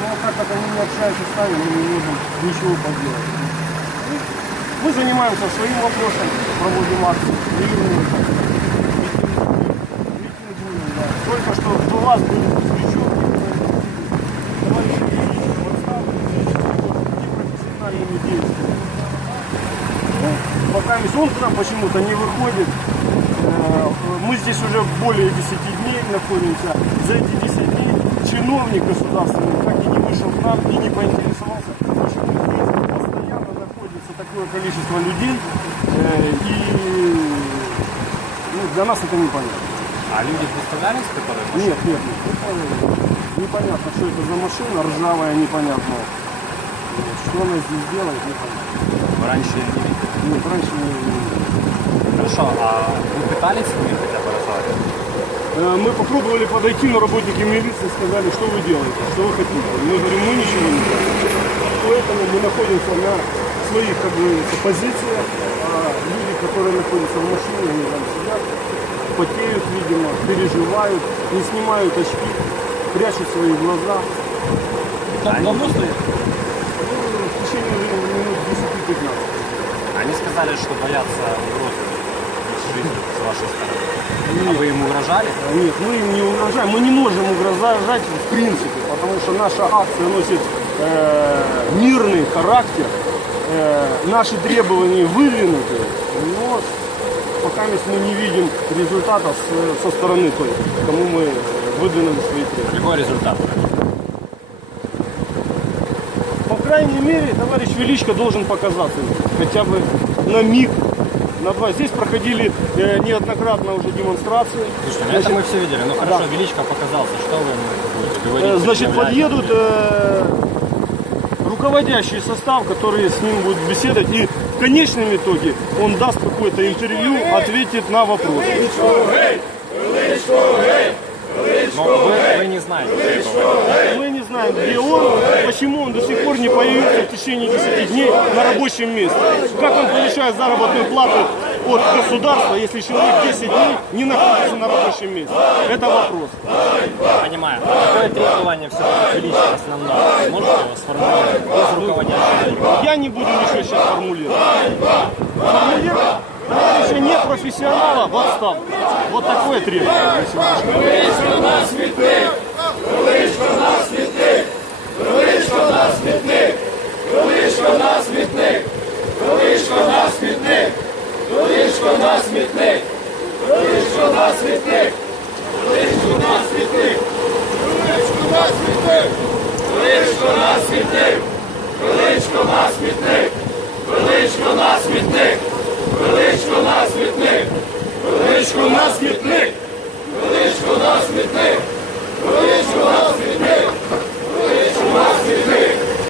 Но так как они не общаются с нами, мы не можем ничего поделать. Мы занимаемся своим вопросом, проводим акции. митинги, да. Только что до вас были включены товарищи непрофессиональными действиями. Ну, пока нам почему-то не выходит. Мы здесь уже более 10 дней находимся. За эти 10 дней чиновник государственный так и не вышел к нам и не поинтересовался, почему здесь постоянно находится такое количество людей. Э, И ну, для нас это непонятно. А люди представлялись, которые Нет, нет, нет. Непонятно, что это за машина, ржавая, непонятно. Что она здесь делает, непонятно. вы раньше не видели? Нет, раньше не, не- Хорошо, а вы пытались с ними хотя бы разговаривать? Э, Мы попробовали подойти, но работники милиции сказали, что вы делаете, что вы хотите. Мы говорим, мы ничего не делаем. Поэтому мы находимся на своих, как говорится, позициях. А люди, которые находятся в машине, они там сидят, потеют, видимо, переживают, не снимают очки, прячут свои глаза. Они- Ну, в течение минут 10-15. Они сказали, что боятся жизни с вашей стороны. А вы им угрожали? Нет, мы им не угрожаем. Мы не можем угрожать в принципе, потому что наша акция носит э, мирный характер. Э, наши требования выдвинуты, но пока мы не видим результата с- со стороны той, кому мы выдвинули свои требования. Какой результат? По крайней мере, товарищ Величко должен показаться хотя бы на миг, на два. Здесь проходили э, неоднократно уже демонстрации. Слушайте, ну это мы все видели. Ну хорошо, да. Величко показался. Что вы будете говорить? Э, Значит, подъедут э, руководящий состав, который с ним будет беседовать, и в конечном итоге он даст какое-то интервью, ответит на вопросы. Но вы, вы не знаете. Мы не знаем, где он, почему он до сих пор не появился в течение 10 дней на рабочем месте. Как он получает заработную плату от государства, если человек 10 дней не находится на рабочем месте? Это вопрос. Понимаю. Какое требование все-таки Величко основное? Можете его сформулировать? Без руководящего. Я не буду ничего сейчас формулировать. Формулировать товарища непрофессионала в отставку. Вот такое требование смітник, колишко на смітник, колишко на смітник, колишко на смітник, колишко на смітник, колишко на смітник, колишко на смітник, колишко на смітник, колишко на смітник, колишко на смітник, колишко на смітник.